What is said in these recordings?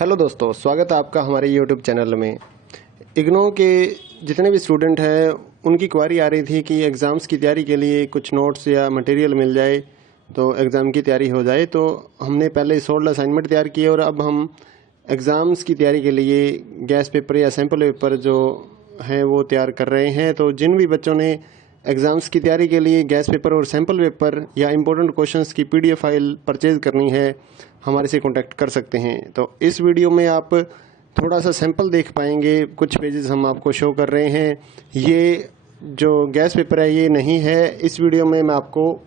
Hello दोस्तों, स्वागत है आपका हमारे यूट्यूब चैनल में। इग्नो के जितने भी स्टूडेंट हैं उनकी क्वारी आ रही थी कि एग्ज़ाम्स की तैयारी के लिए कुछ नोट्स या मटेरियल मिल जाए तो एग्ज़ाम की तैयारी हो जाए। तो हमने पहले सोल्ड असाइनमेंट तैयार किए और अब हम एग्ज़ाम्स की तैयारी के लिए गैस पेपर या सैम्पल पेपर जो हैं वो तैयार कर रहे हैं। तो जिन भी बच्चों ने एग्ज़ाम्स की तैयारी के लिए गैस पेपर और सैम्पल पेपर या इम्पोर्टेंट क्वेश्चंस की PDF फाइल परचेज़ करनी है, हमारे से कांटेक्ट कर सकते हैं। तो इस वीडियो में आप थोड़ा सा सैंपल देख पाएंगे, कुछ पेजेस हम आपको शो कर रहे हैं। ये जो गैस पेपर है ये नहीं है। इस वीडियो में मैं आपको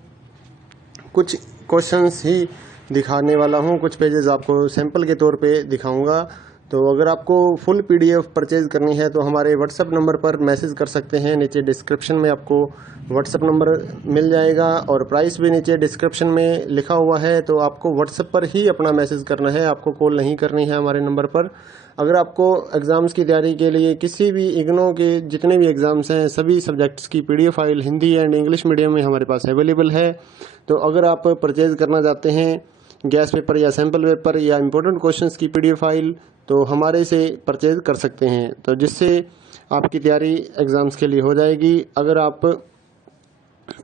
कुछ क्वेश्चंस ही दिखाने वाला हूँ, कुछ पेजेस आपको सैंपल के तौर पे दिखाऊंगा। तो अगर आपको फुल PDF परचेज़ करनी है तो हमारे व्हाट्सएप नंबर पर मैसेज कर सकते हैं। नीचे डिस्क्रिप्शन में आपको व्हाट्सएप नंबर मिल जाएगा और प्राइस भी नीचे डिस्क्रिप्शन में लिखा हुआ है। तो आपको व्हाट्सएप पर ही अपना मैसेज करना है, आपको कॉल नहीं करनी है हमारे नंबर पर। अगर आपको एग्ज़ाम्स की तैयारी के लिए किसी भी इग्नो के जितने भी एग्ज़ाम्स हैं सभी सब्जेक्ट्स की PDF file Hindi and English medium में हमारे पास अवेलेबल है। तो अगर आप परचेज़ करना चाहते हैं गैस पेपर या सैम्पल पेपर या इम्पोर्टेंट क्वेश्चंस की PDF फाइल तो हमारे से परचेज़ कर सकते हैं, तो जिससे आपकी तैयारी एग्ज़ाम्स के लिए हो जाएगी। अगर आप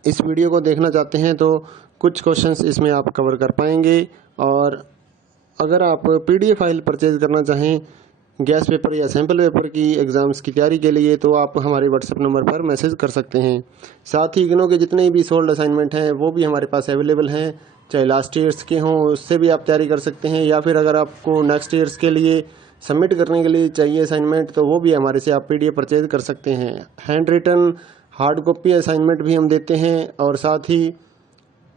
इस वीडियो को देखना चाहते हैं तो कुछ क्वेश्चंस इसमें आप कवर कर पाएंगे। और अगर आप PDF फाइल परचेज़ करना चाहें गैस पेपर या सैम्पल पेपर की एग्ज़ाम्स की तैयारी के लिए तो आप हमारे व्हाट्सएप नंबर पर मैसेज कर सकते हैं। साथ ही इग्नो के जितने भी सोल्ड असाइनमेंट हैं वो भी हमारे पास अवेलेबल हैं, चाहे लास्ट ईयर्स के हों उससे भी आप तैयारी कर सकते हैं, या फिर अगर आपको नेक्स्ट ईयर्स के लिए सबमिट करने के लिए चाहिए असाइनमेंट तो वो भी हमारे से आप PDF परचेज कर सकते हैं। Handwritten hard copy assignment भी हम देते हैं और साथ ही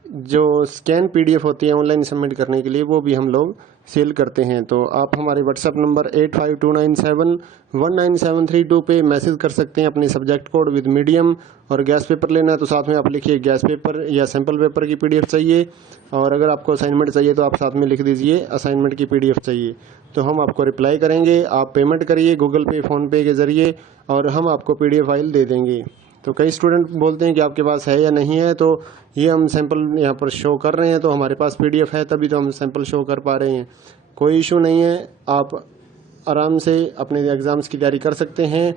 जो स्कैन PDF होती है ऑनलाइन सबमिट करने के लिए वो भी हम लोग सेल करते हैं। तो आप हमारे व्हाट्सएप नंबर 8529719732 पे मैसेज कर सकते हैं अपने सब्जेक्ट कोड विद मीडियम। और गैस पेपर लेना है तो साथ में आप लिखिए गैस पेपर या सैम्पल पेपर की PDF चाहिए, और अगर आपको असाइनमेंट चाहिए तो आप साथ में लिख दीजिए असाइनमेंट की PDF चाहिए, तो हम आपको रिप्लाई करेंगे। आप पेमेंट करिए गूगल पे फ़ोनपे के ज़रिए और हम आपको PDF फाइल दे देंगे। तो कई स्टूडेंट बोलते हैं कि आपके पास है या नहीं है, तो ये हम सैंपल यहाँ पर शो कर रहे हैं, तो हमारे पास PDF है तभी तो हम सैंपल शो कर पा रहे हैं। कोई इशू नहीं है, आप आराम से अपने एग्ज़ाम्स की तैयारी कर सकते हैं।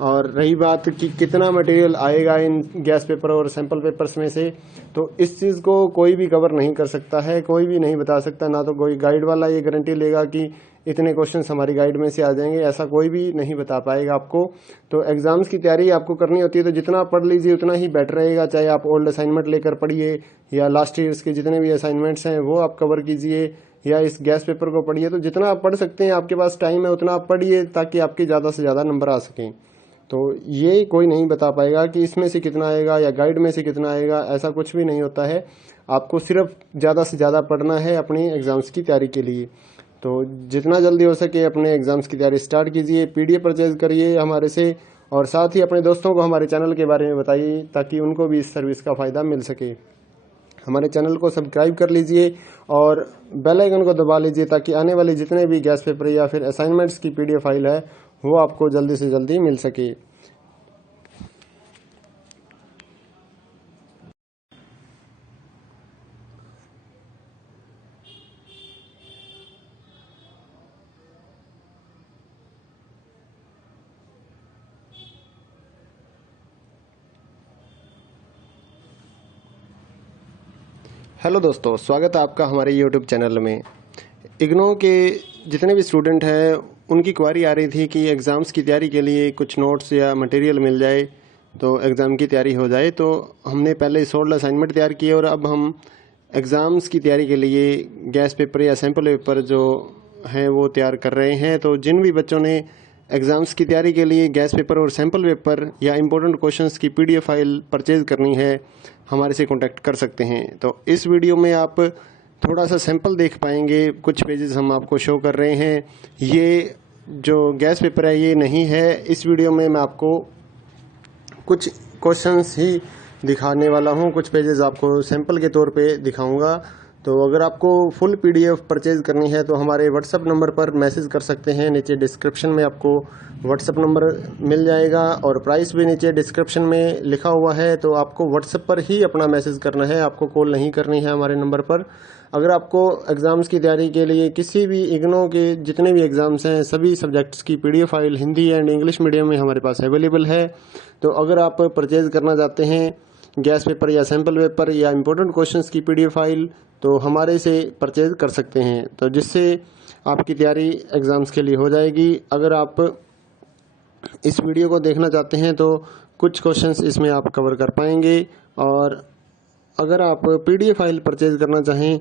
और रही बात कि कितना मटेरियल आएगा इन गैस पेपर और सैंपल पेपर्स में से, तो इस चीज़ को कोई भी कवर नहीं कर सकता है, कोई भी नहीं बता सकता। ना तो कोई गाइड वाला ये गारंटी लेगा कि इतने क्वेश्चंस हमारी गाइड में से आ जाएंगे, ऐसा कोई भी नहीं बता पाएगा आपको। तो एग्ज़ाम्स की तैयारी आपको करनी होती है तो जितना पढ़ लीजिए उतना ही बेटर रहेगा। चाहे आप ओल्ड असाइनमेंट लेकर पढ़िए या लास्ट ईयर्स के जितने भी असाइनमेंट्स हैं वो आप कवर कीजिए, या इस गैस पेपर को पढ़िए। तो जितना आप पढ़ सकते हैं, आपके पास टाइम है उतना आप पढ़िए ताकि आपके ज़्यादा से ज़्यादा नंबर आ सकें। तो ये कोई नहीं बता पाएगा कि इसमें से कितना आएगा या गाइड में से कितना आएगा, ऐसा कुछ भी नहीं होता है। आपको सिर्फ ज़्यादा से ज़्यादा पढ़ना है अपनी एग्ज़ाम्स की तैयारी के लिए। तो जितना जल्दी हो सके अपने एग्ज़ाम्स की तैयारी स्टार्ट कीजिए, PDF परचेज़ करिए हमारे से, और साथ ही अपने दोस्तों को हमारे चैनल के बारे में बताइए ताकि उनको भी इस सर्विस का फ़ायदा मिल सके। हमारे चैनल को सब्सक्राइब कर लीजिए और बेल आइकन को दबा लीजिए ताकि आने वाले जितने भी गैस पेपर या फिर असाइनमेंट्स की PDF फाइल है वो आपको जल्दी से जल्दी मिल सके। हेलो दोस्तों, स्वागत है आपका हमारे यूट्यूब चैनल में। इग्नो के जितने भी स्टूडेंट हैं उनकी क्वारी आ रही थी कि एग्ज़ाम्स की तैयारी के लिए कुछ नोट्स या मटेरियल मिल जाए तो एग्ज़ाम की तैयारी हो जाए। तो हमने पहले सोल्ड असाइनमेंट तैयार किए और अब हम एग्ज़ाम्स की तैयारी के लिए गैस पेपर या सैम्पल पेपर जो हैं वो तैयार कर रहे हैं। तो जिन भी बच्चों ने एग्ज़ाम्स की तैयारी के लिए गैस पेपर और सैम्पल पेपर या इम्पोर्टेंट क्वेश्चंस की PDF फाइल परचेज़ करनी है, हमारे से कांटेक्ट कर सकते हैं। तो इस वीडियो में आप थोड़ा सा सैंपल देख पाएंगे, कुछ पेजेस हम आपको शो कर रहे हैं। ये जो गैस पेपर है ये नहीं है। इस वीडियो में मैं आपको कुछ क्वेश्चंस ही दिखाने वाला हूँ, कुछ पेजेस आपको सैंपल के तौर पे दिखाऊंगा। तो अगर आपको फुल पीडीएफ परचेज़ करनी है तो हमारे व्हाट्सअप नंबर पर मैसेज कर सकते हैं। नीचे डिस्क्रिप्शन में आपको व्हाट्सअप नंबर मिल जाएगा और प्राइस भी नीचे डिस्क्रिप्शन में लिखा हुआ है। तो आपको व्हाट्सअप पर ही अपना मैसेज करना है, आपको कॉल नहीं करनी है हमारे नंबर पर। अगर आपको एग्ज़ाम्स की तैयारी के लिए किसी भी इग्नो के जितने भी एग्ज़ाम्स हैं सभी सब्जेक्ट्स की PDF file Hindi and English medium में हमारे पास अवेलेबल है। तो अगर आप परचेज़ करना चाहते हैं गैस पेपर या सैम्पल पेपर या इम्पोर्टेंट क्वेश्चंस की पीडीएफ फाइल तो हमारे से परचेज़ कर सकते हैं, तो जिससे आपकी तैयारी एग्ज़ाम्स के लिए हो जाएगी। अगर आप इस वीडियो को देखना चाहते हैं तो कुछ क्वेश्चंस इसमें आप कवर कर पाएंगे। और अगर आप पीडीएफ फाइल परचेज़ करना चाहें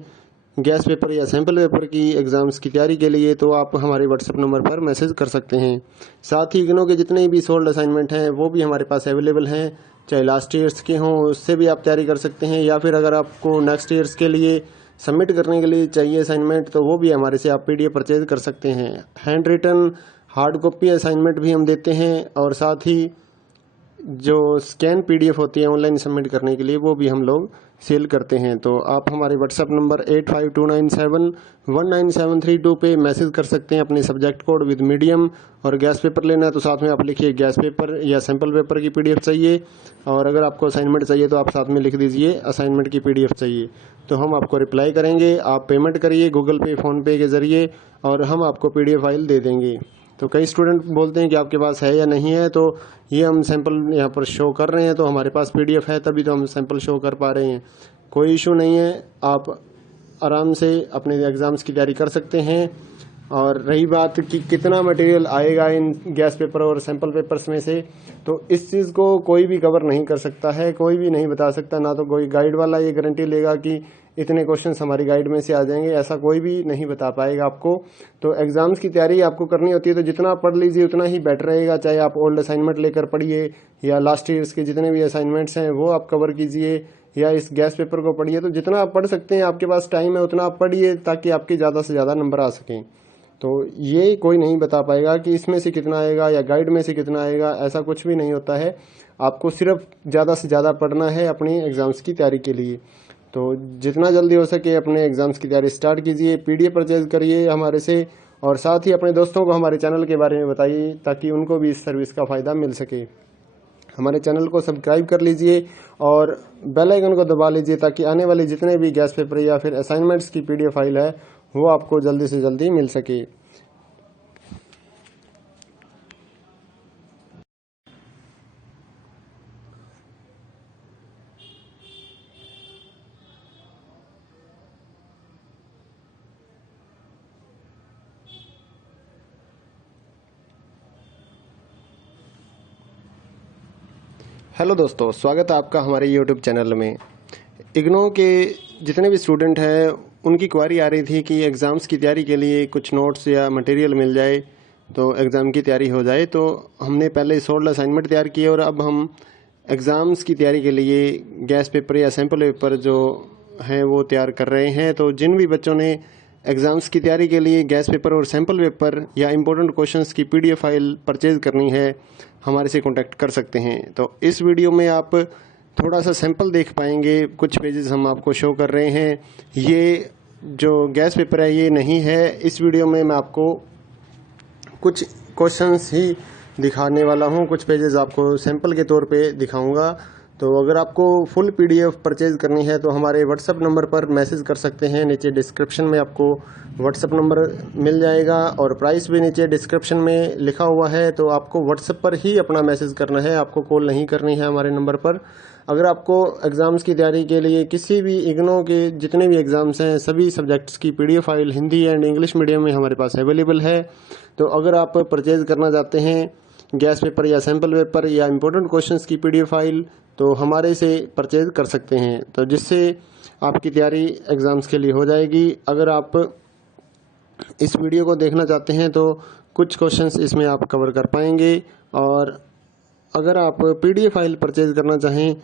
गैस पेपर या सैम्पल पेपर की एग्ज़ाम्स की तैयारी के लिए तो आप हमारे व्हाट्सएप नंबर पर मैसेज कर सकते हैं। साथ ही इग्नो के जितने भी सोल्ड असाइनमेंट हैं वो भी हमारे पास अवेलेबल हैं, चाहे लास्ट ईयर्स के हों उससे भी आप तैयारी कर सकते हैं, या फिर अगर आपको नेक्स्ट ईयर्स के लिए सबमिट करने के लिए चाहिए असाइनमेंट तो वो भी हमारे से आप पीडीएफ परचेज कर सकते हैं। Handwritten hard copy assignment भी हम देते हैं और साथ ही जो स्कैन पीडीएफ होती है ऑनलाइन सबमिट करने के लिए वो भी हम लोग सेल करते हैं। तो आप हमारे व्हाट्सएप नंबर 8529719732 पे मैसेज कर सकते हैं अपने सब्जेक्ट कोड विद मीडियम। और गैस पेपर लेना है तो साथ में आप लिखिए गैस पेपर या सैम्पल पेपर की पीडीएफ चाहिए, और अगर आपको असाइनमेंट चाहिए तो आप साथ में लिख दीजिए असाइनमेंट की पीडीएफ चाहिए, तो हम आपको रिप्लाई करेंगे। आप पेमेंट करिए गूगल पे फ़ोनपे के ज़रिए और हम आपको पीडीएफ फाइल दे देंगे। तो कई स्टूडेंट बोलते हैं कि आपके पास है या नहीं है, तो ये हम सैंपल यहाँ पर शो कर रहे हैं, तो हमारे पास पीडीएफ है तभी तो हम सैंपल शो कर पा रहे हैं। कोई इशू नहीं है, आप आराम से अपने एग्ज़ाम्स की तैयारी कर सकते हैं। और रही बात कि कितना मटेरियल आएगा इन गैस पेपर और सैंपल पेपर्स में से, तो इस चीज़ को कोई भी कवर नहीं कर सकता है, कोई भी नहीं बता सकता। ना तो कोई गाइड वाला ये गारंटी लेगा कि इतने क्वेश्चंस हमारी गाइड में से आ जाएंगे, ऐसा कोई भी नहीं बता पाएगा आपको। तो एग्ज़ाम्स की तैयारी आपको करनी होती है तो जितना पढ़ लीजिए उतना ही बेटर रहेगा। चाहे आप ओल्ड असाइनमेंट लेकर पढ़िए या लास्ट ईयर्स के जितने भी असाइनमेंट्स हैं वो आप कवर कीजिए, या इस गैस पेपर को पढ़िए। तो जितना आप पढ़ सकते हैं, आपके पास टाइम है उतना आप पढ़िए ताकि आपके ज़्यादा से ज़्यादा नंबर आ सकें। तो ये कोई नहीं बता पाएगा कि इसमें से कितना आएगा या गाइड में से कितना आएगा, ऐसा कुछ भी नहीं होता है। आपको सिर्फ ज़्यादा से ज़्यादा पढ़ना है अपनी एग्ज़ाम्स की तैयारी के लिए। तो जितना जल्दी हो सके अपने एग्ज़ाम्स की तैयारी स्टार्ट कीजिए, पीडीएफ परचेज करिए हमारे से, और साथ ही अपने दोस्तों को हमारे चैनल के बारे में बताइए ताकि उनको भी इस सर्विस का फ़ायदा मिल सके। हमारे चैनल को सब्सक्राइब कर लीजिए और बेल आइकन को दबा लीजिए ताकि आने वाले जितने भी गैस पेपर या फिर असाइनमेंट्स की पीडीएफ फाइल है वो आपको जल्दी से जल्दी मिल सके। हेलो दोस्तों, स्वागत है आपका हमारे यूट्यूब चैनल में। इग्नो के जितने भी स्टूडेंट हैं उनकी क्वारी आ रही थी कि एग्ज़ाम्स की तैयारी के लिए कुछ नोट्स या मटेरियल मिल जाए तो एग्ज़ाम की तैयारी हो जाए। तो हमने पहले सोल्ड असाइनमेंट तैयार किए और अब हम एग्ज़ाम्स की तैयारी के लिए गैस पेपर या सैम्पल पेपर जो हैं वो तैयार कर रहे हैं। तो जिन भी बच्चों ने एग्ज़ाम्स की तैयारी के लिए गैस पेपर और सैम्पल पेपर या इम्पोर्टेंट क्वेश्चंस की पीडीएफ फाइल परचेज़ करनी है हमारे से कांटेक्ट कर सकते हैं। तो इस वीडियो में आप थोड़ा सा सैंपल देख पाएंगे, कुछ पेजेस हम आपको शो कर रहे हैं। ये जो गैस पेपर है ये नहीं है, इस वीडियो में मैं आपको कुछ क्वेश्चंस ही दिखाने वाला हूँ, कुछ पेजेस आपको सैंपल के तौर पे दिखाऊंगा। तो अगर आपको फुल पीडीएफ परचेज करनी है तो हमारे व्हाट्सएप नंबर पर मैसेज कर सकते हैं। नीचे डिस्क्रिप्शन में आपको व्हाट्सएप नंबर मिल जाएगा और प्राइस भी नीचे डिस्क्रिप्शन में लिखा हुआ है। तो आपको व्हाट्सएप पर ही अपना मैसेज करना है, आपको कॉल नहीं करनी है हमारे नंबर पर। अगर आपको एग्ज़ाम्स की तैयारी के लिए किसी भी इग्नो के जितने भी एग्ज़ाम्स हैं सभी सब्जेक्ट्स की PDF file Hindi and English medium में हमारे पास अवेलेबल है। तो अगर आप परचेज करना चाहते हैं गैस पेपर या सैम्पल पेपर या इम्पोर्टेंट क्वेश्चंस की पीडीएफ फाइल तो हमारे से परचेज कर सकते हैं, तो जिससे आपकी तैयारी एग्ज़ाम्स के लिए हो जाएगी। अगर आप इस वीडियो को देखना चाहते हैं तो कुछ क्वेश्चंस इसमें आप कवर कर पाएंगे। और अगर आप पीडीएफ फाइल परचेज करना चाहें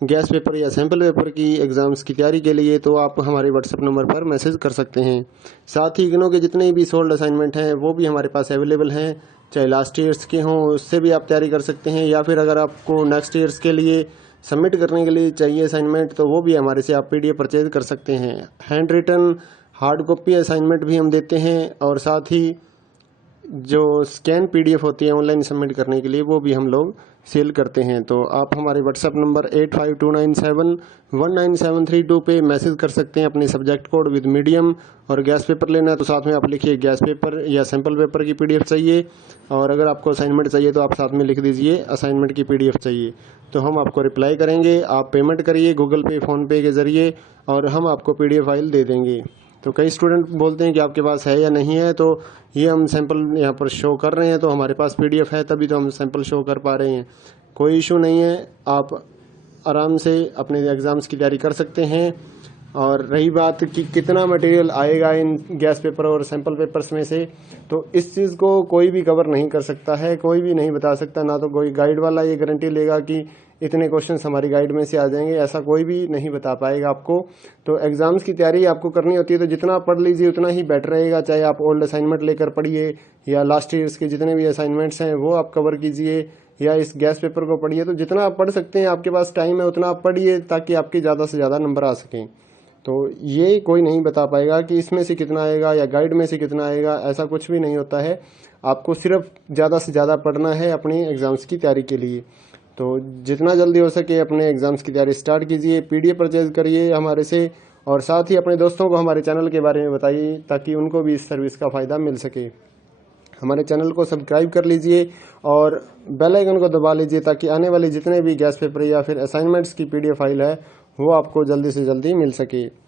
गैस पेपर या सैम्पल पेपर की एग्ज़ाम्स की तैयारी के लिए तो आप हमारे व्हाट्सएप नंबर पर मैसेज कर सकते हैं। साथ ही इग्नो के जितने भी सोल्ड असाइनमेंट हैं वो भी हमारे पास अवेलेबल हैं, चाहे लास्ट ईयर्स के हों उससे भी आप तैयारी कर सकते हैं, या फिर अगर आपको नेक्स्ट ईयर्स के लिए सबमिट करने के लिए चाहिए असाइनमेंट, तो वो भी हमारे से आप PDF परचेज कर सकते हैं। Handwritten hard copy assignment भी हम देते हैं, और साथ ही जो स्कैन PDF होती है ऑनलाइन सबमिट करने के लिए, वो भी हम लोग सेल करते हैं। तो आप हमारे व्हाट्सएप नंबर 8529719732 पे मैसेज कर सकते हैं अपने सब्जेक्ट कोड विद मीडियम, और गैस पेपर लेना है तो साथ में आप लिखिए गैस पेपर या सैम्पल पेपर की PDF चाहिए, और अगर आपको असाइनमेंट चाहिए तो आप साथ में लिख दीजिए असाइनमेंट की PDF चाहिए, तो हम आपको रिप्लाई करेंगे। आप पेमेंट करिए गूगल पे, फ़ोनपे के ज़रिए, और हम आपको PDF फाइल दे देंगे। तो कई स्टूडेंट बोलते हैं कि आपके पास है या नहीं है, तो ये हम सैंपल यहाँ पर शो कर रहे हैं, तो हमारे पास PDF है तभी तो हम सैंपल शो कर पा रहे हैं। कोई इशू नहीं है, आप आराम से अपने एग्ज़ाम्स की तैयारी कर सकते हैं। और रही बात कि कितना मटेरियल आएगा इन गैस पेपर और सैंपल पेपर्स में से, तो इस चीज़ को कोई भी कवर नहीं कर सकता है, कोई भी नहीं बता सकता। ना तो कोई गाइड वाला ये गारंटी लेगा कि इतने क्वेश्चंस हमारी गाइड में से आ जाएंगे, ऐसा कोई भी नहीं बता पाएगा आपको। तो एग्जाम्स की तैयारी आपको करनी होती है तो जितना पढ़ लीजिए उतना ही बेटर रहेगा। चाहे आप ओल्ड असाइनमेंट लेकर पढ़िए, या लास्ट ईयर्स के जितने भी असाइनमेंट्स हैं वो आप कवर कीजिए, या इस गैस पेपर को पढ़िए। तो जितना आप पढ़ सकते हैं, आपके पास टाइम है उतना आप पढ़िए, ताकि आपके ज़्यादा से ज़्यादा नंबर आ सकें। तो ये कोई नहीं बता पाएगा कि इसमें से कितना आएगा या गाइड में से कितना आएगा, ऐसा कुछ भी नहीं होता है। आपको सिर्फ ज़्यादा से ज़्यादा पढ़ना है अपनी एग्ज़ाम्स की तैयारी के लिए। तो जितना जल्दी हो सके अपने एग्ज़ाम्स की तैयारी स्टार्ट कीजिए, PDF परचेज करिए हमारे से, और साथ ही अपने दोस्तों को हमारे चैनल के बारे में बताइए ताकि उनको भी इस सर्विस का फ़ायदा मिल सके। हमारे चैनल को सब्सक्राइब कर लीजिए और बेल आइकन को दबा लीजिए, ताकि आने वाले जितने भी गैस पेपर या फिर असाइनमेंट्स की PDF फाइल है वो आपको जल्दी से जल्दी मिल सके।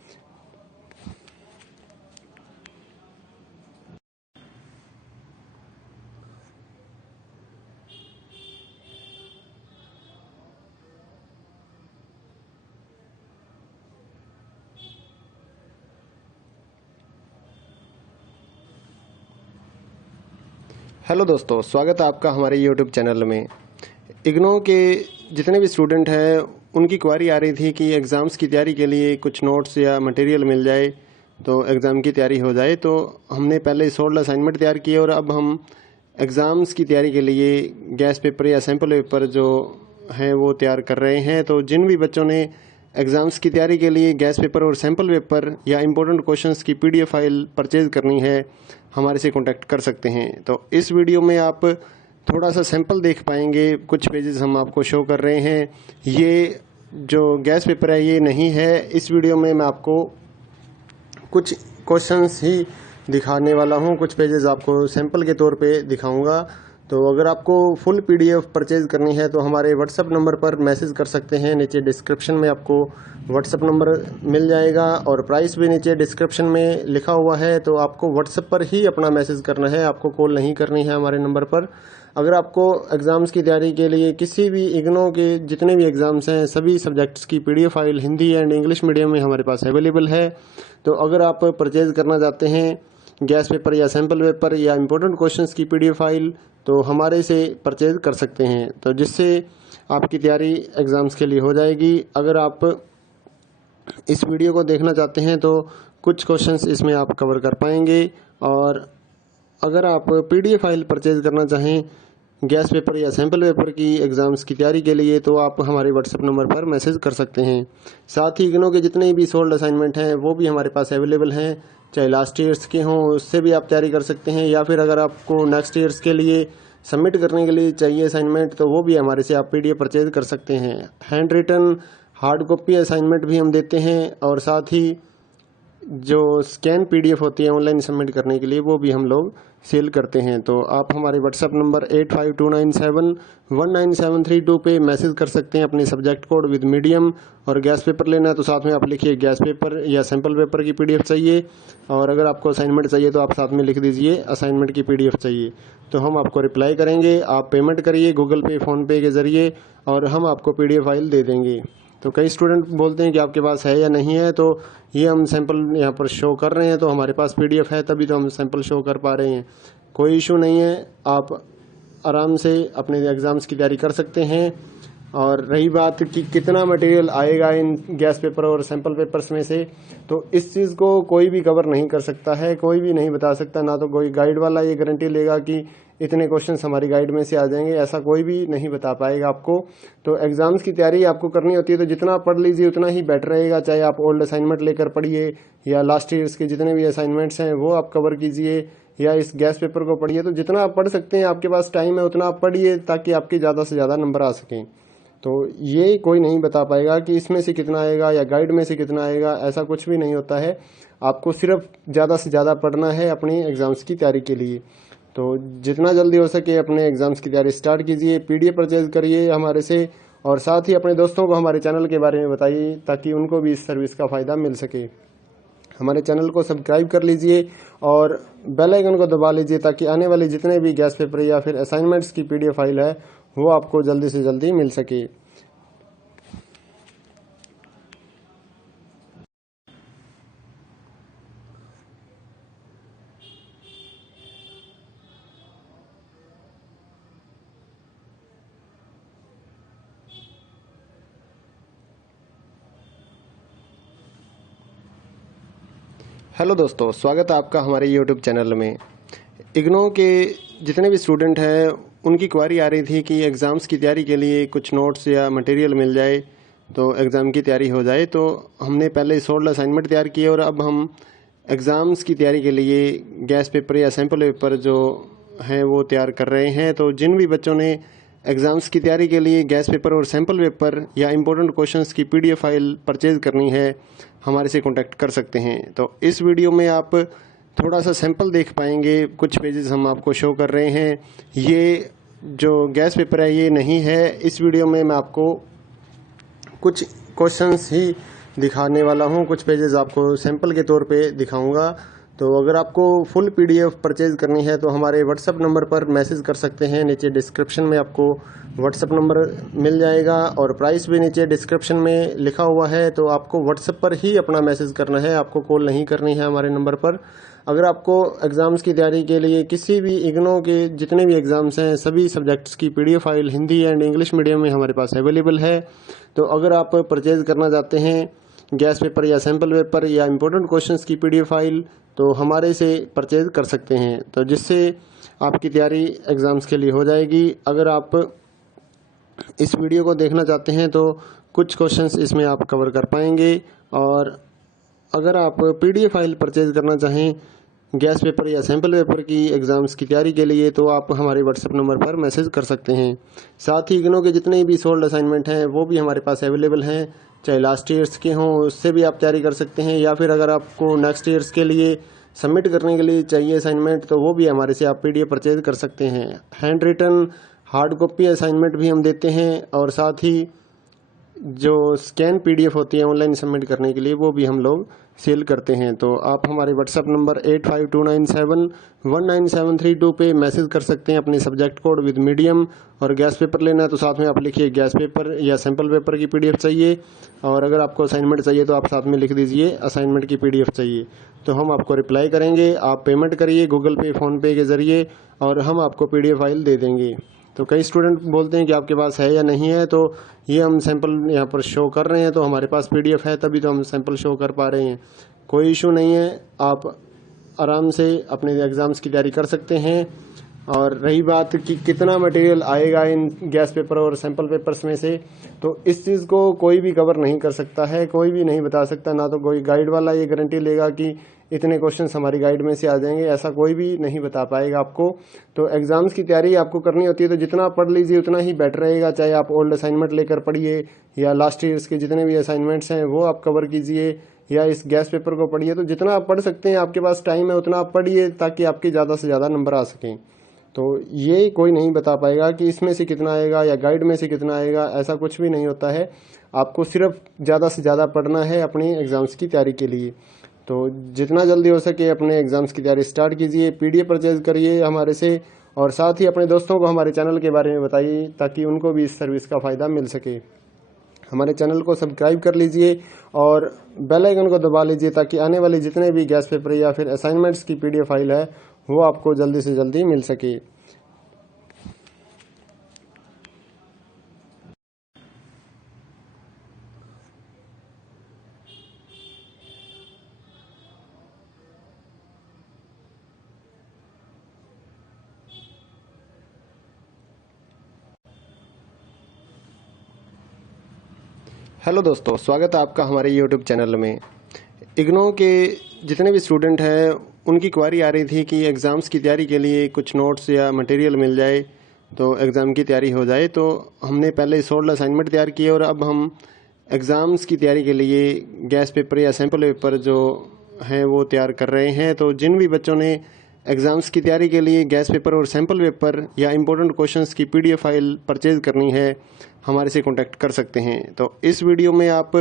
हेलो दोस्तों, स्वागत है आपका हमारे YouTube चैनल में। इग्नो के जितने भी स्टूडेंट हैं उनकी क्वारी आ रही थी कि एग्ज़ाम्स की तैयारी के लिए कुछ नोट्स या मटेरियल मिल जाए तो एग्ज़ाम की तैयारी हो जाए। तो हमने पहले 16 असाइनमेंट तैयार किए, और अब हम एग्ज़ाम्स की तैयारी के लिए गैस पेपर या सैम्पल पेपर जो हैं वो तैयार कर रहे हैं। तो जिन भी बच्चों ने एग्ज़ाम्स की तैयारी के लिए गैस पेपर और सैम्पल पेपर या इम्पोर्टेंट क्वेश्चंस की PDF फाइल परचेज़ करनी है, हमारे से कांटेक्ट कर सकते हैं। तो इस वीडियो में आप थोड़ा सा सैंपल देख पाएंगे, कुछ पेजेस हम आपको शो कर रहे हैं। ये जो गैस पेपर है ये नहीं है। इस वीडियो में मैं आपको कुछ क्वेश्चंस ही दिखाने वाला हूँ, कुछ पेजेस आपको सैंपल के तौर पे दिखाऊंगा। तो अगर आपको फुल PDF परचेज करनी है तो हमारे व्हाट्सएप नंबर पर मैसेज कर सकते हैं। नीचे डिस्क्रिप्शन में आपको व्हाट्सएप नंबर मिल जाएगा, और प्राइस भी नीचे डिस्क्रिप्शन में लिखा हुआ है। तो आपको व्हाट्सएप पर ही अपना मैसेज करना है, आपको कॉल नहीं करनी है हमारे नंबर पर। अगर आपको एग्ज़ाम्स की तैयारी के लिए किसी भी इग्नो के जितने भी एग्ज़ाम्स हैं सभी सब्जेक्ट्स की PDF file Hindi and English medium में हमारे पास अवेलेबल है। तो अगर आप परचेज़ करना चाहते हैं गैस पेपर या सैम्पल पेपर या इम्पोर्टेंट क्वेश्चंस की PDF फाइल, तो हमारे से परचेज कर सकते हैं, तो जिससे आपकी तैयारी एग्ज़ाम्स के लिए हो जाएगी। अगर आप इस वीडियो को देखना चाहते हैं तो कुछ क्वेश्चंस इसमें आप कवर कर पाएंगे, और अगर आप PDF फाइल परचेज करना चाहें गैस पेपर या सैम्पल पेपर की एग्ज़ाम्स की तैयारी के लिए, तो आप हमारे व्हाट्सएप नंबर पर मैसेज कर सकते हैं। साथ ही इग्नो के जितने भी सोल्ड असाइनमेंट हैं वो भी हमारे पास अवेलेबल हैं, चाहे लास्ट ईयर्स के हों उससे भी आप तैयारी कर सकते हैं, या फिर अगर आपको नेक्स्ट ईयर्स के लिए सबमिट करने के लिए चाहिए असाइनमेंट, तो वो भी हमारे से आप PDF परचेज कर सकते हैं। Handwritten hard copy assignment भी हम देते हैं, और साथ ही जो स्कैन PDF होती है ऑनलाइन सबमिट करने के लिए, वो भी हम लोग सेल करते हैं। तो आप हमारे व्हाट्सएप नंबर 8529719732 पे मैसेज कर सकते हैं अपने सब्जेक्ट कोड विद मीडियम, और गैस पेपर लेना है तो साथ में आप लिखिए गैस पेपर या सैम्पल पेपर की PDF चाहिए, और अगर आपको असाइनमेंट चाहिए तो आप साथ में लिख दीजिए असाइनमेंट की PDF चाहिए, तो हम आपको रिप्लाई करेंगे। आप पेमेंट करिए गूगल पे, फ़ोनपे के ज़रिए, और हम आपको PDF फाइल दे देंगे। तो कई स्टूडेंट बोलते हैं कि आपके पास है या नहीं है, तो ये हम सैंपल यहाँ पर शो कर रहे हैं, तो हमारे पास PDF है तभी तो हम सैंपल शो कर पा रहे हैं। कोई इशू नहीं है, आप आराम से अपने एग्ज़ाम्स की तैयारी कर सकते हैं। और रही बात कि कितना मटेरियल आएगा इन गैस पेपर और सैंपल पेपर्स में से, तो इस चीज़ को कोई भी कवर नहीं कर सकता है, कोई भी नहीं बता सकता। ना तो कोई गाइड वाला ये गारंटी लेगा कि इतने क्वेश्चंस हमारी गाइड में से आ जाएंगे, ऐसा कोई भी नहीं बता पाएगा आपको। तो एग्जाम्स की तैयारी आपको करनी होती है तो जितना पढ़ लीजिए उतना ही बेटर रहेगा। चाहे आप ओल्ड असाइनमेंट लेकर पढ़िए या लास्ट ईयर्स के जितने भी असाइनमेंट्स हैं वो आप कवर कीजिए, या इस गैस पेपर को पढ़िए। तो जितना आप पढ़ सकते हैं, आपके पास टाइम है उतना आप पढ़िए ताकि आपके ज़्यादा से ज़्यादा नंबर आ सकें। तो ये कोई नहीं बता पाएगा कि इसमें से कितना आएगा या गाइड में से कितना आएगा, ऐसा कुछ भी नहीं होता है। आपको सिर्फ ज़्यादा से ज़्यादा पढ़ना है अपनी एग्ज़ाम्स की तैयारी के लिए। तो जितना जल्दी हो सके अपने एग्ज़ाम्स की तैयारी स्टार्ट कीजिए, पीडीएफ परचेज करिए हमारे से, और साथ ही अपने दोस्तों को हमारे चैनल के बारे में बताइए ताकि उनको भी इस सर्विस का फ़ायदा मिल सके। हमारे चैनल को सब्सक्राइब कर लीजिए और बेल आइकन को दबा लीजिए ताकि आने वाले जितने भी गैस पेपर या फिर असाइनमेंट्स की पीडीएफ फाइल है वो आपको जल्दी से जल्दी मिल सके। हेलो दोस्तों, स्वागत है आपका हमारे यूट्यूब चैनल में। इग्नो के जितने भी स्टूडेंट हैं उनकी क्वारी आ रही थी कि एग्ज़ाम्स की तैयारी के लिए कुछ नोट्स या मटेरियल मिल जाए तो एग्ज़ाम की तैयारी हो जाए। तो हमने पहले 16 असाइनमेंट तैयार किए और अब हम एग्ज़ाम्स की तैयारी के लिए गैस पेपर या सैम्पल पेपर जो हैं वो तैयार कर रहे हैं। तो जिन भी बच्चों ने एग्ज़ाम्स की तैयारी के लिए गैस पेपर और सैम्पल पेपर या इम्पोर्टेंट क्वेश्चंस की पीडीएफ फाइल परचेज़ करनी है, हमारे से कांटेक्ट कर सकते हैं। तो इस वीडियो में आप थोड़ा सा सैंपल देख पाएंगे, कुछ पेजेस हम आपको शो कर रहे हैं। ये जो गैस पेपर है ये नहीं है। इस वीडियो में मैं आपको कुछ क्वेश्चंस ही दिखाने वाला हूँ, कुछ पेजेस आपको सैंपल के तौर पे दिखाऊंगा। तो अगर आपको फुल पीडीएफ परचेज करनी है तो हमारे व्हाट्सएप नंबर पर मैसेज कर सकते हैं। नीचे डिस्क्रिप्शन में आपको व्हाट्सएप नंबर मिल जाएगा और प्राइस भी नीचे डिस्क्रिप्शन में लिखा हुआ है। तो आपको व्हाट्सएप पर ही अपना मैसेज करना है, आपको कॉल नहीं करनी है हमारे नंबर पर। अगर आपको एग्ज़ाम्स की तैयारी के लिए किसी भी इग्नो के जितने भी एग्ज़ाम्स हैं सभी सब्जेक्ट्स की PDF file Hindi and English medium में हमारे पास अवेलेबल है। तो अगर आप परचेज करना चाहते हैं गैस पेपर या सैम्पल पेपर या इम्पोर्टेंट क्वेश्चंस की पीडीएफ फाइल तो हमारे से परचेज कर सकते हैं, तो जिससे आपकी तैयारी एग्ज़ाम्स के लिए हो जाएगी। अगर आप इस वीडियो को देखना चाहते हैं तो कुछ क्वेश्चंस इसमें आप कवर कर पाएंगे। और अगर आप पीडीएफ फाइल परचेज करना चाहें गैस पेपर या सैम्पल पेपर की एग्ज़ाम्स की तैयारी के लिए तो आप हमारे व्हाट्सएप नंबर पर मैसेज कर सकते हैं। साथ ही इग्नो के जितने भी सोल्ड असाइनमेंट हैं वो भी हमारे पास अवेलेबल हैं, चाहे लास्ट ईयर्स के हों उससे भी आप तैयारी कर सकते हैं, या फिर अगर आपको नेक्स्ट ईयर्स के लिए सबमिट करने के लिए चाहिए असाइनमेंट तो वो भी हमारे से आप पीडीएफ परचेज कर सकते हैं। Handwritten hard copy assignment भी हम देते हैं और साथ ही जो स्कैन पीडीएफ होती है ऑनलाइन सबमिट करने के लिए वो भी हम लोग सेल करते हैं। तो आप हमारे व्हाट्सएप नंबर 8529719732 पे मैसेज कर सकते हैं अपने सब्जेक्ट कोड विद मीडियम। और गैस पेपर लेना है तो साथ में आप लिखिए गैस पेपर या सैम्पल पेपर की पीडीएफ चाहिए, और अगर आपको असाइनमेंट चाहिए तो आप साथ में लिख दीजिए असाइनमेंट की पीडीएफ चाहिए, तो हम आपको रिप्लाई करेंगे। आप पेमेंट करिए गूगल पे फ़ोनपे के ज़रिए और हम आपको पीडीएफ फाइल दे देंगे। तो कई स्टूडेंट बोलते हैं कि आपके पास है या नहीं है, तो ये हम सैंपल यहाँ पर शो कर रहे हैं, तो हमारे पास पीडीएफ है तभी तो हम सैंपल शो कर पा रहे हैं। कोई इशू नहीं है, आप आराम से अपने एग्ज़ाम्स की तैयारी कर सकते हैं। और रही बात कि कितना मटेरियल आएगा इन गैस पेपर और सैंपल पेपर्स में से, तो इस चीज़ को कोई भी कवर नहीं कर सकता है, कोई भी नहीं बता सकता। ना तो कोई गाइड वाला ये गारंटी लेगा कि इतने क्वेश्चंस हमारी गाइड में से आ जाएंगे, ऐसा कोई भी नहीं बता पाएगा आपको। तो एग्ज़ाम्स की तैयारी आपको करनी होती है तो जितना पढ़ लीजिए उतना ही बेटर रहेगा। चाहे आप ओल्ड असाइनमेंट लेकर पढ़िए या लास्ट ईयर्स के जितने भी असाइनमेंट्स हैं वो आप कवर कीजिए, या इस गैस पेपर को पढ़िए। तो जितना आप पढ़ सकते हैं, आपके पास टाइम है उतना आप पढ़िए ताकि आपके ज़्यादा से ज़्यादा नंबर आ सकें। तो ये कोई नहीं बता पाएगा कि इसमें से कितना आएगा या गाइड में से कितना आएगा, ऐसा कुछ भी नहीं होता है। आपको सिर्फ ज़्यादा से ज़्यादा पढ़ना है अपनी एग्ज़ाम्स की तैयारी के लिए। तो जितना जल्दी हो सके अपने एग्ज़ाम्स की तैयारी स्टार्ट कीजिए, पीडीएफ परचेज करिए हमारे से, और साथ ही अपने दोस्तों को हमारे चैनल के बारे में बताइए ताकि उनको भी इस सर्विस का फ़ायदा मिल सके। हमारे चैनल को सब्सक्राइब कर लीजिए और बेल आइकन को दबा लीजिए ताकि आने वाले जितने भी गैस पेपर या फिर असाइनमेंट्स की पीडीएफ फाइल है वो आपको जल्दी से जल्दी मिल सके। हेलो दोस्तों, स्वागत है आपका हमारे यूट्यूब चैनल में। इग्नो के जितने भी स्टूडेंट हैं उनकी क्वारी आ रही थी कि एग्ज़ाम्स की तैयारी के लिए कुछ नोट्स या मटेरियल मिल जाए तो एग्ज़ाम की तैयारी हो जाए। तो हमने पहले 16 असाइनमेंट तैयार किए और अब हम एग्ज़ाम्स की तैयारी के लिए गैस पेपर या सैम्पल पेपर जो हैं वो तैयार कर रहे हैं। तो जिन भी बच्चों ने एग्ज़ाम्स की तैयारी के लिए गैस पेपर और सैम्पल पेपर या इम्पोर्टेंट क्वेश्चंस की PDF फाइल परचेज़ करनी है, हमारे से कांटेक्ट कर सकते हैं। तो इस वीडियो में आप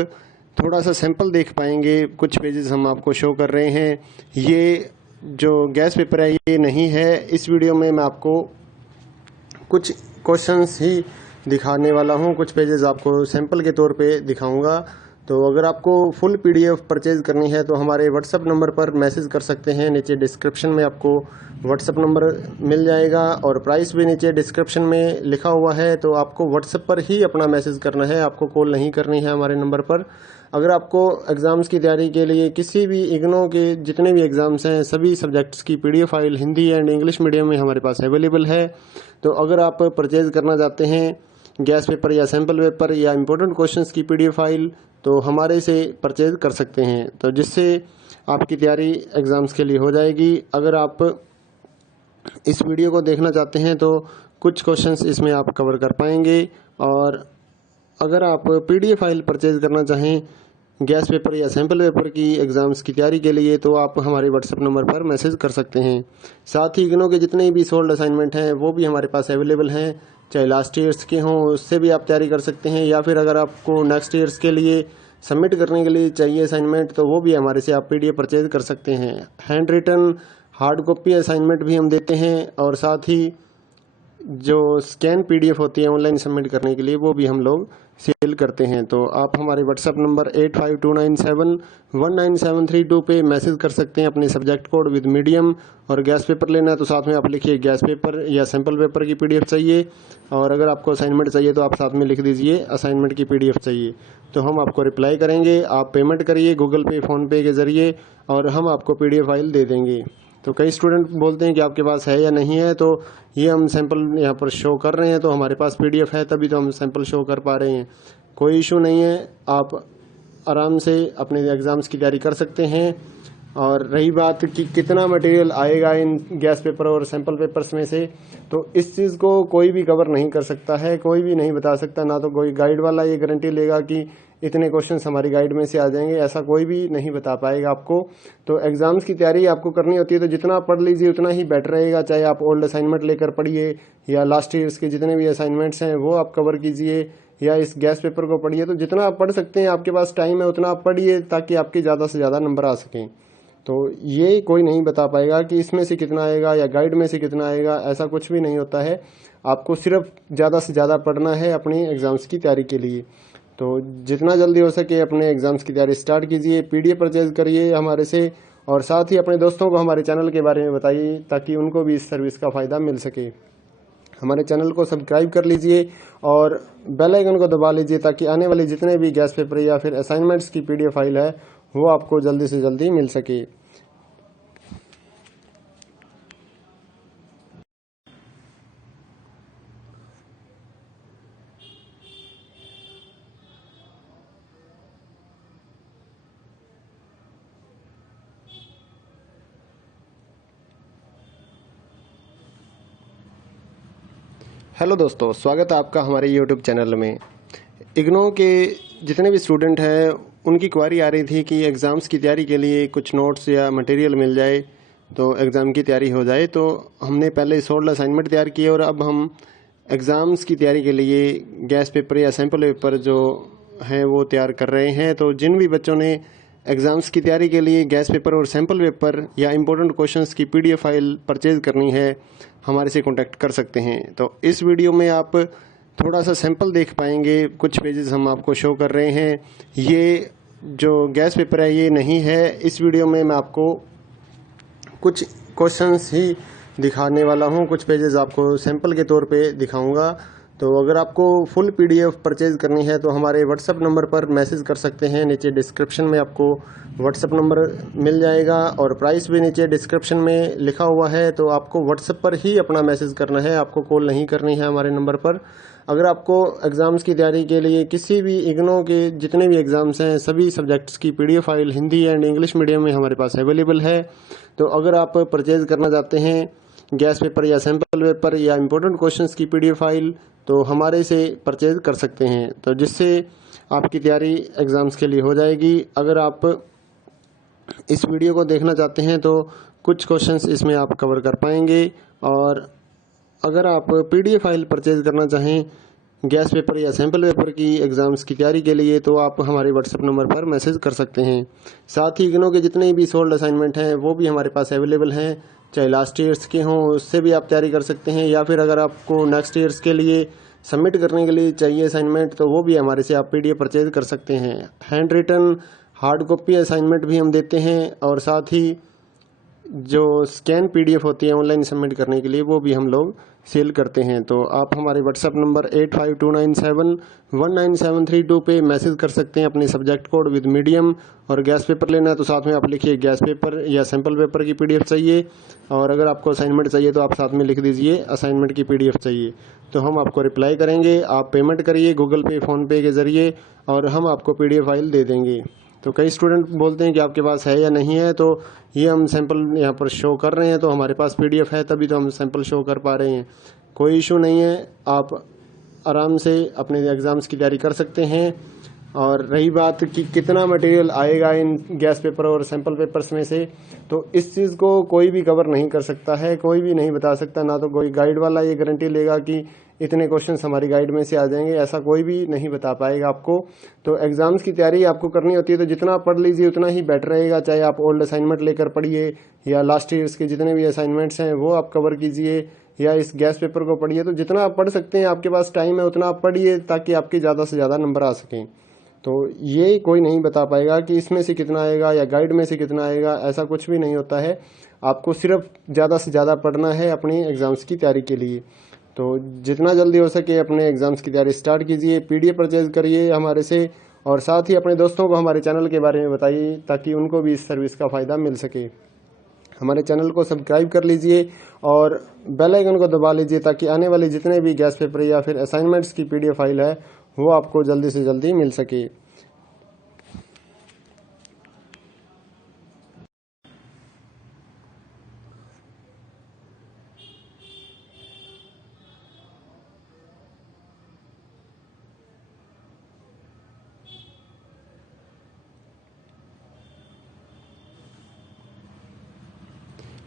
थोड़ा सा सैंपल देख पाएंगे, कुछ पेजेस हम आपको शो कर रहे हैं। ये जो गैस पेपर है ये नहीं है। इस वीडियो में मैं आपको कुछ क्वेश्चंस ही दिखाने वाला हूँ, कुछ पेजेस आपको सैंपल के तौर पे दिखाऊंगा। तो अगर आपको फुल PDF परचेज करनी है तो हमारे व्हाट्सएप नंबर पर मैसेज कर सकते हैं। नीचे डिस्क्रिप्शन में आपको व्हाट्सएप नंबर मिल जाएगा और प्राइस भी नीचे डिस्क्रिप्शन में लिखा हुआ है। तो आपको व्हाट्सएप पर ही अपना मैसेज करना है, आपको कॉल नहीं करनी है हमारे नंबर पर। अगर आपको एग्ज़ाम्स की तैयारी के लिए किसी भी इग्नो के जितने भी एग्ज़ाम्स हैं सभी सब्जेक्ट्स की PDF file Hindi and English medium में हमारे पास अवेलेबल है। तो अगर आप परचेज़ करना चाहते हैं गैस पेपर या सैम्पल पेपर या इम्पोर्टेंट क्वेश्चंस की PDF फाइल तो हमारे से परचेज़ कर सकते हैं, तो जिससे आपकी तैयारी एग्ज़ाम्स के लिए हो जाएगी। अगर आप इस वीडियो को देखना चाहते हैं तो कुछ क्वेश्चंस इसमें आप कवर कर पाएंगे। और अगर आप PDF फाइल परचेज़ करना चाहें गैस पेपर या सैम्पल पेपर की एग्ज़ाम्स की तैयारी के लिए तो आप हमारे व्हाट्सएप नंबर पर मैसेज कर सकते हैं। साथ ही इग्नो के जितने भी सोल्ड असाइनमेंट हैं वो भी हमारे पास अवेलेबल हैं, चाहे लास्ट ईयर्स के हों उससे भी आप तैयारी कर सकते हैं, या फिर अगर आपको नेक्स्ट ईयर्स के लिए सबमिट करने के लिए चाहिए असाइनमेंट तो वो भी हमारे से आप PDF परचेज कर सकते हैं। Handwritten hard copy assignment भी हम देते हैं और साथ ही जो स्कैन PDF होती है ऑनलाइन सबमिट करने के लिए वो भी हम लोग सेल करते हैं। तो आप हमारे व्हाट्सएप नंबर 8529719732 पे मैसेज कर सकते हैं अपने सब्जेक्ट कोड विद मीडियम। और गैस पेपर लेना है तो साथ में आप लिखिए गैस पेपर या सैम्पल पेपर की PDF चाहिए, और अगर आपको असाइनमेंट चाहिए तो आप साथ में लिख दीजिए असाइनमेंट की PDF चाहिए, तो हम आपको रिप्लाई करेंगे। आप पेमेंट करिए गूगल पे फ़ोनपे के ज़रिए और हम आपको PDF फाइल दे देंगे। तो कई स्टूडेंट बोलते हैं कि आपके पास है या नहीं है, तो ये हम सैंपल यहाँ पर शो कर रहे हैं, तो हमारे पास PDF है तभी तो हम सैंपल शो कर पा रहे हैं। कोई इशू नहीं है, आप आराम से अपने एग्ज़ाम्स की तैयारी कर सकते हैं। और रही बात कि कितना मटेरियल आएगा इन गैस पेपर और सैंपल पेपर्स में से, तो इस चीज़ को कोई भी कवर नहीं कर सकता है, कोई भी नहीं बता सकता। ना तो कोई गाइड वाला ये गारंटी लेगा कि इतने क्वेश्चंस हमारी गाइड में से आ जाएंगे, ऐसा कोई भी नहीं बता पाएगा आपको। तो एग्ज़ाम्स की तैयारी आपको करनी होती है तो जितना पढ़ लीजिए उतना ही बेटर रहेगा। चाहे आप ओल्ड असाइनमेंट लेकर पढ़िए या लास्ट ईयर्स के जितने भी असाइनमेंट्स हैं वो आप कवर कीजिए, या इस गैस पेपर को पढ़िए। तो जितना आप पढ़ सकते हैं, आपके पास टाइम है उतना आप पढ़िए ताकि आपके ज़्यादा से ज़्यादा नंबर आ सकें। तो ये कोई नहीं बता पाएगा कि इसमें से कितना आएगा या गाइड में से कितना आएगा, ऐसा कुछ भी नहीं होता है। आपको सिर्फ ज़्यादा से ज़्यादा पढ़ना है अपनी एग्ज़ाम्स की तैयारी के लिए। तो जितना जल्दी हो सके अपने एग्ज़ाम्स की तैयारी स्टार्ट कीजिए, PDF परचेज करिए हमारे से, और साथ ही अपने दोस्तों को हमारे चैनल के बारे में बताइए ताकि उनको भी इस सर्विस का फ़ायदा मिल सके। हमारे चैनल को सब्सक्राइब कर लीजिए और बेल आइकन को दबा लीजिए ताकि आने वाले जितने भी गैस पेपर या फिर असाइनमेंट्स की PDF फाइल है वो आपको जल्दी से जल्दी मिल सके। हेलो दोस्तों, स्वागत है आपका हमारे यूट्यूब चैनल में। इग्नो के जितने भी स्टूडेंट हैं उनकी क्वारी आ रही थी कि एग्ज़ाम्स की तैयारी के लिए कुछ नोट्स या मटेरियल मिल जाए तो एग्ज़ाम की तैयारी हो जाए। तो हमने पहले 16 असाइनमेंट तैयार किए और अब हम एग्ज़ाम्स की तैयारी के लिए गैस पेपर या सैम्पल पेपर जो हैं वो तैयार कर रहे हैं। तो जिन भी बच्चों ने एग्ज़ाम्स की तैयारी के लिए गैस पेपर और सैम्पल पेपर या इम्पोर्टेंट क्वेश्चंस की PDF फाइल परचेज़ करनी है, हमारे से कांटेक्ट कर सकते हैं। तो इस वीडियो में आप थोड़ा सा सैंपल देख पाएंगे, कुछ पेजेस हम आपको शो कर रहे हैं। ये जो गैस पेपर है ये नहीं है। इस वीडियो में मैं आपको कुछ क्वेश्चंस ही दिखाने वाला हूँ, कुछ पेजेस आपको सैंपल के तौर पे दिखाऊंगा। तो अगर आपको फुल पीडीएफ परचेज़ करनी है तो हमारे व्हाट्सअप नंबर पर मैसेज कर सकते हैं। नीचे डिस्क्रिप्शन में आपको व्हाट्सअप नंबर मिल जाएगा और प्राइस भी नीचे डिस्क्रिप्शन में लिखा हुआ है। तो आपको व्हाट्सअप पर ही अपना मैसेज करना है, आपको कॉल नहीं करनी है हमारे नंबर पर। अगर आपको एग्ज़ाम्स की तैयारी के लिए किसी भी इग्नो के जितने भी एग्ज़ाम्स हैं सभी सब्जेक्ट्स की PDF file Hindi and English medium में हमारे पास अवेलेबल है। तो अगर आप परचेज़ करना चाहते हैं गैस पेपर या सैम्पल पेपर या इम्पोर्टेंट क्वेश्चंस की पीडीएफ फाइल तो हमारे से परचेज़ कर सकते हैं, तो जिससे आपकी तैयारी एग्ज़ाम्स के लिए हो जाएगी। अगर आप इस वीडियो को देखना चाहते हैं तो कुछ क्वेश्चंस इसमें आप कवर कर पाएंगे। और अगर आप पीडीएफ फाइल परचेज़ करना चाहें गैस पेपर या सैम्पल पेपर की एग्ज़ाम्स की तैयारी के लिए तो आप हमारे व्हाट्सएप नंबर पर मैसेज कर सकते हैं। साथ ही इग्नो के जितने भी सोल्ड असाइनमेंट हैं वो भी हमारे पास अवेलेबल हैं, चाहे लास्ट ईयर्स के हों उससे भी आप तैयारी कर सकते हैं, या फिर अगर आपको नेक्स्ट ईयर्स के लिए सबमिट करने के लिए चाहिए असाइनमेंट तो वो भी हमारे से आप पीडीएफ परचेज कर सकते हैं। Handwritten hard copy assignment भी हम देते हैं और साथ ही जो स्कैन पीडीएफ होती है ऑनलाइन सबमिट करने के लिए वो भी हम लोग सेल करते हैं। तो आप हमारे व्हाट्सएप नंबर 8529719732 पे मैसेज कर सकते हैं अपने सब्जेक्ट कोड विद मीडियम। और गैस पेपर लेना है तो साथ में आप लिखिए गैस पेपर या सैम्पल पेपर की पीडीएफ चाहिए, और अगर आपको असाइनमेंट चाहिए तो आप साथ में लिख दीजिए असाइनमेंट की पीडीएफ चाहिए, तो हम आपको रिप्लाई करेंगे। आप पेमेंट करिए गूगल पे फ़ोनपे के ज़रिए और हम आपको पीडीएफ फाइल दे देंगे। तो कई स्टूडेंट बोलते हैं कि आपके पास है या नहीं है, तो ये हम सैंपल यहाँ पर शो कर रहे हैं तो हमारे पास पीडीएफ है तभी तो हम सैंपल शो कर पा रहे हैं। कोई इशू नहीं है, आप आराम से अपने एग्ज़ाम्स की तैयारी कर सकते हैं। और रही बात कि कितना मटेरियल आएगा इन गैस पेपर और सैंपल पेपर्स में से, तो इस चीज़ को कोई भी कवर नहीं कर सकता है, कोई भी नहीं बता सकता। ना तो कोई गाइड वाला ये गारंटी लेगा कि इतने क्वेश्चंस हमारी गाइड में से आ जाएंगे, ऐसा कोई भी नहीं बता पाएगा आपको। तो एग्ज़ाम्स की तैयारी आपको करनी होती है तो जितना पढ़ लीजिए उतना ही बेटर रहेगा। चाहे आप ओल्ड असाइनमेंट लेकर पढ़िए या लास्ट ईयर्स के जितने भी असाइनमेंट्स हैं वो आप कवर कीजिए, या इस गैस पेपर को पढ़िए। तो जितना आप पढ़ सकते हैं, आपके पास टाइम है उतना आप पढ़िए ताकि आपके ज़्यादा से ज़्यादा नंबर आ सकें। तो ये कोई नहीं बता पाएगा कि इसमें से कितना आएगा या गाइड में से कितना आएगा, ऐसा कुछ भी नहीं होता है। आपको सिर्फ ज़्यादा से ज़्यादा पढ़ना है अपनी एग्ज़ाम्स की तैयारी के लिए। तो जितना जल्दी हो सके अपने एग्ज़ाम्स की तैयारी स्टार्ट कीजिए, पीडीएफ परचेज करिए हमारे से, और साथ ही अपने दोस्तों को हमारे चैनल के बारे में बताइए ताकि उनको भी इस सर्विस का फ़ायदा मिल सके। हमारे चैनल को सब्सक्राइब कर लीजिए और बेल आइकन को दबा लीजिए ताकि आने वाले जितने भी गैस पेपर या फिर असाइनमेंट्स की पीडीएफ फाइल है वो आपको जल्दी से जल्दी मिल सके।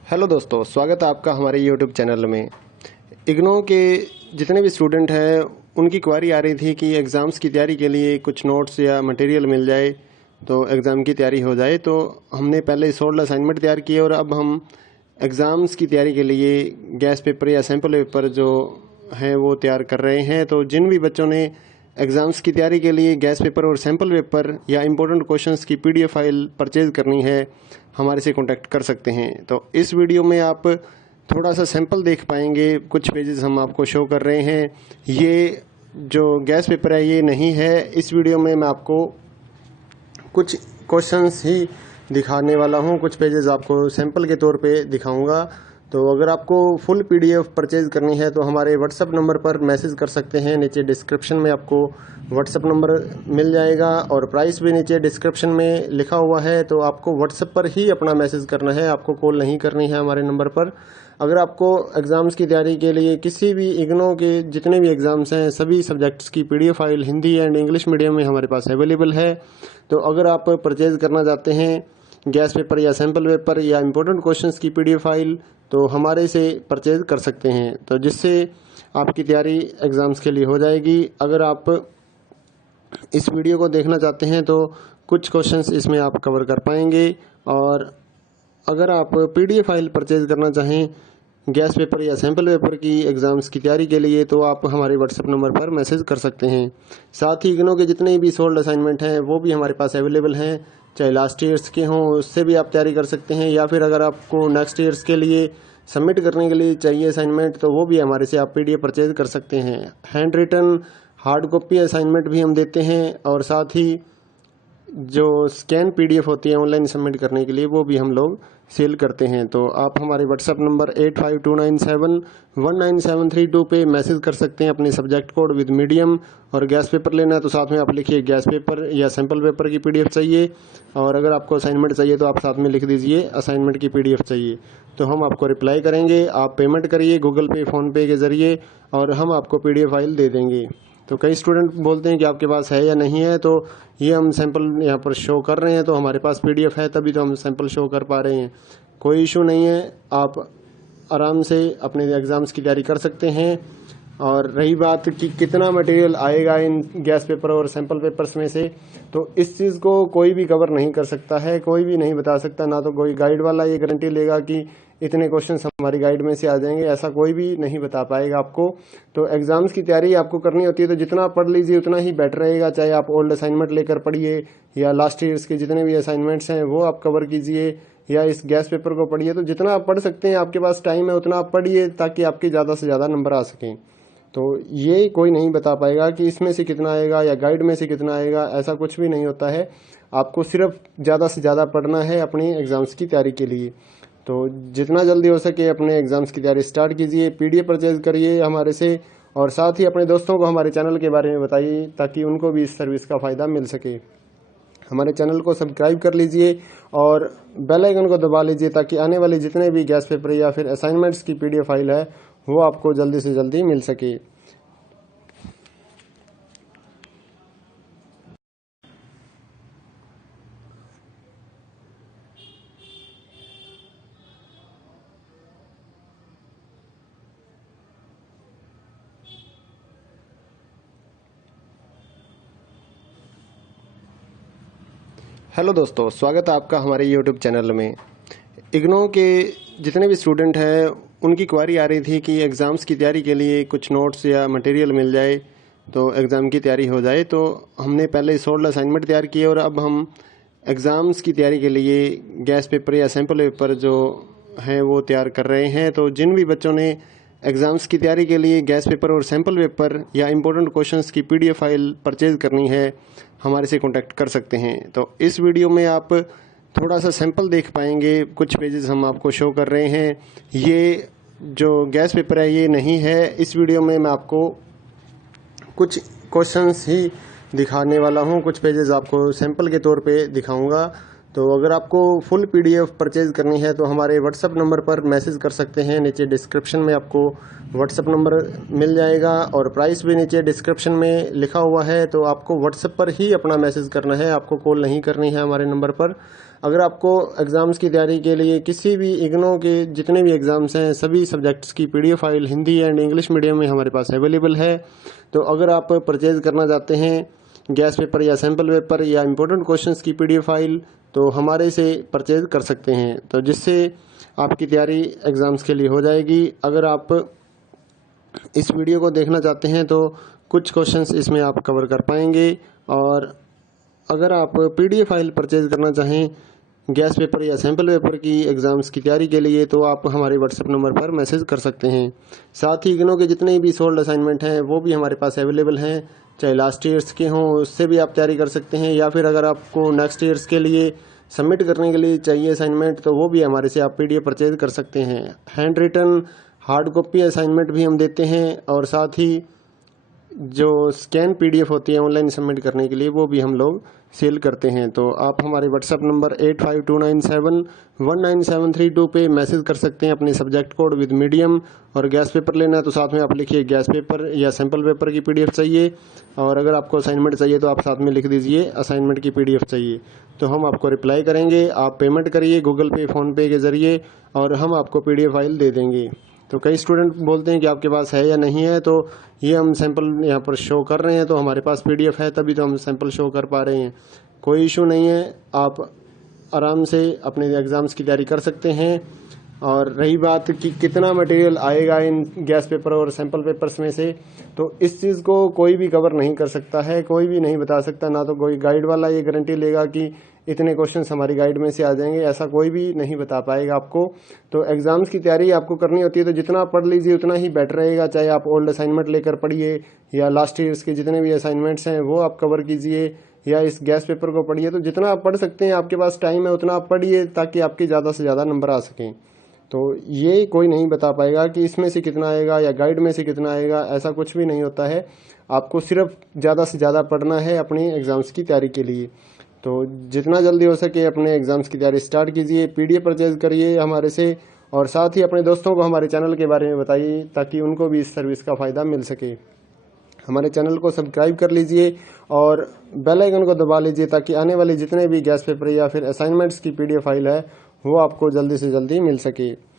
हेलो दोस्तों, स्वागत है आपका हमारे यूट्यूब चैनल में। इग्नो के जितने भी स्टूडेंट हैं उनकी क्वारी आ रही थी कि एग्ज़ाम्स की तैयारी के लिए कुछ नोट्स या मटेरियल मिल जाए तो एग्ज़ाम की तैयारी हो जाए। तो हमने पहले सोल्ड असाइनमेंट तैयार किए और अब हम एग्ज़ाम्स की तैयारी के लिए गैस पेपर या सैम्पल पेपर जो हैं वो तैयार कर रहे हैं। तो जिन भी बच्चों ने एग्ज़ाम्स की तैयारी के लिए गैस पेपर और सैम्पल पेपर या इम्पोर्टेंट क्वेश्चंस की पीडीएफ फाइल परचेज़ करनी है हमारे से कांटेक्ट कर सकते हैं। तो इस वीडियो में आप थोड़ा सा सैंपल देख पाएंगे, कुछ पेजेस हम आपको शो कर रहे हैं। ये जो गैस पेपर है ये नहीं है, इस वीडियो में मैं आपको कुछ क्वेश्चंस ही दिखाने वाला हूँ, कुछ पेजेस आपको सैंपल के तौर पे दिखाऊंगा। तो अगर आपको फुल पीडीएफ परचेज करनी है तो हमारे व्हाट्सएप नंबर पर मैसेज कर सकते हैं। नीचे डिस्क्रिप्शन में आपको व्हाट्सएप नंबर मिल जाएगा और प्राइस भी नीचे डिस्क्रिप्शन में लिखा हुआ है। तो आपको व्हाट्सएप पर ही अपना मैसेज करना है, आपको कॉल नहीं करनी है हमारे नंबर पर। अगर आपको एग्ज़ाम्स की तैयारी के लिए किसी भी इग्नो के जितने भी एग्ज़ाम्स हैं सभी सब्जेक्ट्स की PDF file Hindi and English medium में हमारे पास अवेलेबल है। तो अगर आप परचेज़ करना चाहते हैं गैस पेपर या सैम्पल पेपर या इम्पोर्टेंट क्वेश्चंस की पीडीएफ फाइल तो हमारे से परचेज़ कर सकते हैं, तो जिससे आपकी तैयारी एग्ज़ाम्स के लिए हो जाएगी। अगर आप इस वीडियो को देखना चाहते हैं तो कुछ क्वेश्चंस इसमें आप कवर कर पाएंगे। और अगर आप पीडीएफ फाइल परचेज़ करना चाहें गैस पेपर या सैम्पल पेपर की एग्ज़ाम्स की तैयारी के लिए तो आप हमारे व्हाट्सएप नंबर पर मैसेज कर सकते हैं। साथ ही इग्नो के जितने भी सोल्ड असाइनमेंट हैं वो भी हमारे पास अवेलेबल हैं, चाहे लास्ट ईयर्स के हों उससे भी आप तैयारी कर सकते हैं, या फिर अगर आपको नेक्स्ट ईयर्स के लिए सबमिट करने के लिए चाहिए असाइनमेंट, तो वो भी हमारे से आप PDF परचेज कर सकते हैं। Handwritten hard copy assignment भी हम देते हैं, और साथ ही जो स्कैन PDF होती है ऑनलाइन सबमिट करने के लिए, वो भी हम लोग सेल करते हैं। तो आप हमारे व्हाट्सएप नंबर 8529719732 पे मैसेज कर सकते हैं अपने सब्जेक्ट कोड विद मीडियम, और गैस पेपर लेना है तो साथ में आप लिखिए गैस पेपर या सैम्पल पेपर की PDF चाहिए, और अगर आपको असाइनमेंट चाहिए तो आप साथ में लिख दीजिए असाइनमेंट की PDF चाहिए, तो हम आपको रिप्लाई करेंगे। आप पेमेंट करिए गूगल पे, फ़ोनपे के ज़रिए, और हम आपको PDF फाइल दे देंगे। तो कई स्टूडेंट बोलते हैं कि आपके पास है या नहीं है, तो ये हम सैंपल यहाँ पर शो कर रहे हैं, तो हमारे पास PDF है तभी तो हम सैंपल शो कर पा रहे हैं। कोई इशू नहीं है, आप आराम से अपने एग्ज़ाम्स की तैयारी कर सकते हैं। और रही बात कि कितना मटेरियल आएगा इन गैस पेपर और सैंपल पेपर्स में से, तो इस चीज़ को कोई भी कवर नहीं कर सकता है, कोई भी नहीं बता सकता। ना तो कोई गाइड वाला ये गारंटी लेगा कि इतने क्वेश्चंस हमारी गाइड में से आ जाएंगे, ऐसा कोई भी नहीं बता पाएगा आपको। तो एग्जाम्स की तैयारी आपको करनी होती है तो जितना पढ़ लीजिए उतना ही बेटर रहेगा। चाहे आप ओल्ड असाइनमेंट लेकर पढ़िए, या लास्ट ईयर्स के जितने भी असाइनमेंट्स हैं वो आप कवर कीजिए, या इस गैस पेपर को पढ़िए। तो जितना आप पढ़ सकते हैं, आपके पास टाइम है उतना आप पढ़िए, ताकि आपके ज़्यादा से ज़्यादा नंबर आ सकें। तो ये कोई नहीं बता पाएगा कि इसमें से कितना आएगा या गाइड में से कितना आएगा, ऐसा कुछ भी नहीं होता है। आपको सिर्फ ज़्यादा से ज़्यादा पढ़ना है अपनी एग्ज़ाम्स की तैयारी के लिए। तो जितना जल्दी हो सके अपने एग्ज़ाम्स की तैयारी स्टार्ट कीजिए, PDF परचेज करिए हमारे से, और साथ ही अपने दोस्तों को हमारे चैनल के बारे में बताइए ताकि उनको भी इस सर्विस का फ़ायदा मिल सके। हमारे चैनल को सब्सक्राइब कर लीजिए और बेल आइकन को दबा लीजिए, ताकि आने वाले जितने भी गैस पेपर या फिर असाइनमेंट्स की PDF फाइल है वो आपको जल्दी से जल्दी मिल सके। हेलो दोस्तों, स्वागत है आपका हमारे YouTube चैनल में। इग्नो के जितने भी स्टूडेंट हैं उनकी क्वारी आ रही थी कि एग्ज़ाम्स की तैयारी के लिए कुछ नोट्स या मटेरियल मिल जाए तो एग्ज़ाम की तैयारी हो जाए। तो हमने पहले 16 असाइनमेंट तैयार किए, और अब हम एग्ज़ाम्स की तैयारी के लिए गैस पेपर या सैम्पल पेपर जो हैं वो तैयार कर रहे हैं। तो जिन भी बच्चों ने एग्ज़ाम्स की तैयारी के लिए गैस पेपर और सैम्पल पेपर या इम्पोर्टेंट क्वेश्चंस की PDF फाइल परचेज़ करनी है, हमारे से कांटेक्ट कर सकते हैं। तो इस वीडियो में आप थोड़ा सा सैंपल देख पाएंगे, कुछ पेजेस हम आपको शो कर रहे हैं। ये जो गैस पेपर है ये नहीं है। इस वीडियो में मैं आपको कुछ क्वेश्चंस ही दिखाने वाला हूँ, कुछ पेजेस आपको सैंपल के तौर पे दिखाऊंगा। तो अगर आपको फुल PDF परचेज करनी है तो हमारे व्हाट्सएप नंबर पर मैसेज कर सकते हैं। नीचे डिस्क्रिप्शन में आपको व्हाट्सएप नंबर मिल जाएगा, और प्राइस भी नीचे डिस्क्रिप्शन में लिखा हुआ है। तो आपको व्हाट्सएप पर ही अपना मैसेज करना है, आपको कॉल नहीं करनी है हमारे नंबर पर। अगर आपको एग्ज़ाम्स की तैयारी के लिए किसी भी इग्नो के जितने भी एग्ज़ाम्स हैं सभी सब्जेक्ट्स की PDF file Hindi and English medium में हमारे पास अवेलेबल है। तो अगर आप परचेज़ करना चाहते हैं गैस पेपर या सैम्पल पेपर या इम्पोर्टेंट क्वेश्चंस की PDF फाइल, तो हमारे से परचेज कर सकते हैं, तो जिससे आपकी तैयारी एग्ज़ाम्स के लिए हो जाएगी। अगर आप इस वीडियो को देखना चाहते हैं तो कुछ क्वेश्चंस इसमें आप कवर कर पाएंगे, और अगर आप PDF फाइल परचेज करना चाहें गैस पेपर या सैम्पल पेपर की एग्ज़ाम्स की तैयारी के लिए, तो आप हमारे व्हाट्सएप नंबर पर मैसेज कर सकते हैं। साथ ही इग्नो के जितने भी सोल्ड असाइनमेंट हैं वो भी हमारे पास अवेलेबल हैं, चाहे लास्ट ईयर्स के हों उससे भी आप तैयारी कर सकते हैं, या फिर अगर आपको नेक्स्ट ईयर्स के लिए सबमिट करने के लिए चाहिए असाइनमेंट, तो वो भी हमारे से आप PDF परचेज कर सकते हैं। Handwritten hard copy assignment भी हम देते हैं, और साथ ही जो स्कैन PDF होती है ऑनलाइन सबमिट करने के लिए वो भी हम लोग सेल करते हैं। तो आप हमारे व्हाट्सएप नंबर 8529719732 पे मैसेज कर सकते हैं अपने सब्जेक्ट कोड विद मीडियम, और गैस पेपर लेना है तो साथ में आप लिखिए गैस पेपर या सैम्पल पेपर की PDF चाहिए, और अगर आपको असाइनमेंट चाहिए तो आप साथ में लिख दीजिए असाइनमेंट की PDF चाहिए, तो हम आपको रिप्लाई करेंगे। आप पेमेंट करिए गूगल पे, फ़ोनपे के ज़रिए, और हम आपको PDF फाइल दे देंगे। तो कई स्टूडेंट बोलते हैं कि आपके पास है या नहीं है, तो ये हम सैंपल यहाँ पर शो कर रहे हैं, तो हमारे पास PDF है तभी तो हम सैंपल शो कर पा रहे हैं। कोई इशू नहीं है, आप आराम से अपने एग्ज़ाम्स की तैयारी कर सकते हैं। और रही बात कि कितना मटेरियल आएगा इन गैस पेपर और सैंपल पेपर्स में से, तो इस चीज़ को कोई भी कवर नहीं कर सकता है, कोई भी नहीं बता सकता। ना तो कोई गाइड वाला ये गारंटी लेगा कि इतने क्वेश्चंस हमारी गाइड में से आ जाएंगे, ऐसा कोई भी नहीं बता पाएगा आपको। तो एग्जाम्स की तैयारी आपको करनी होती है तो जितना आप पढ़ लीजिए उतना ही बेटर रहेगा। चाहे आप ओल्ड असाइनमेंट लेकर पढ़िए या लास्ट ईयर्स के जितने भी असाइनमेंट्स हैं वो आप कवर कीजिए या इस गैस पेपर को पढ़िए। तो जितना आप पढ़ सकते हैं, आपके पास टाइम है उतना आप पढ़िए ताकि आपके ज़्यादा से ज़्यादा नंबर आ सकें। तो ये कोई नहीं बता पाएगा कि इसमें से कितना आएगा या गाइड में से कितना आएगा, ऐसा कुछ भी नहीं होता है। आपको सिर्फ ज़्यादा से ज़्यादा पढ़ना है अपनी एग्ज़ाम्स की तैयारी के लिए। तो जितना जल्दी हो सके अपने एग्ज़ाम्स की तैयारी स्टार्ट कीजिए, पीडीएफ परचेज करिए हमारे से, और साथ ही अपने दोस्तों को हमारे चैनल के बारे में बताइए ताकि उनको भी इस सर्विस का फ़ायदा मिल सके। हमारे चैनल को सब्सक्राइब कर लीजिए और बेल आइकन को दबा लीजिए ताकि आने वाले जितने भी गैस पेपर या फिर असाइनमेंट्स की पीडीएफ फाइल है वो आपको जल्दी से जल्दी मिल सके।